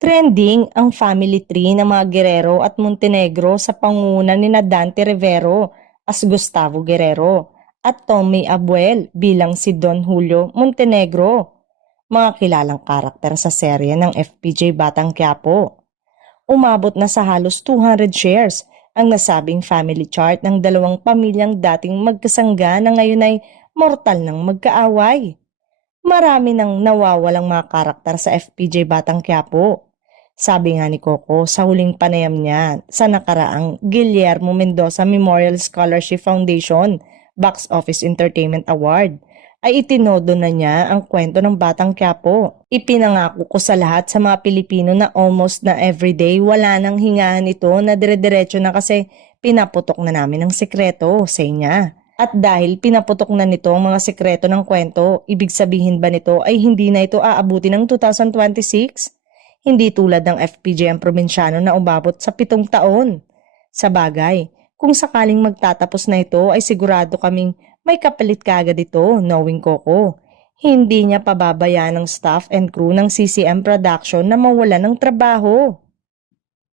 Trending ang family tree ng mga Guerrero at Montenegro sa pangunguna ni na Dante Rivero as Gustavo Guerrero at Tommy Abuel bilang si Don Julio Montenegro, mga kilalang karakter sa serye ng FPJ Batang Quiapo. Umabot na sa halos 200 shares ang nasabing family chart ng dalawang pamilyang dating magkasangga na ngayon ay mortal ng magkaaway. Marami nang nawawalang mga karakter sa FPJ Batang Quiapo. Sabi nga ni Coco sa huling panayam niya sa nakaraang Guillermo Mendoza Memorial Scholarship Foundation Box Office Entertainment Award, ay itinodo na niya ang kwento ng Batang Quiapo. Ipinangako ko sa lahat sa mga Pilipino na almost na everyday wala nang hingahan ito na dire-diretso na kasi pinaputok na namin ang sekreto, say niya. At dahil pinaputok na nito ang mga sekreto ng kwento, ibig sabihin ba nito ay hindi na ito aabuti ng 2026? Hindi tulad ng FPJ ang probinsyano na umabot sa 7 taon. Sa bagay, kung sakaling magtatapos na ito ay sigurado kaming may kapalit kagad ito, knowing Coco. Hindi niya pababayaan ng staff and crew ng CCM Production na mawala ng trabaho.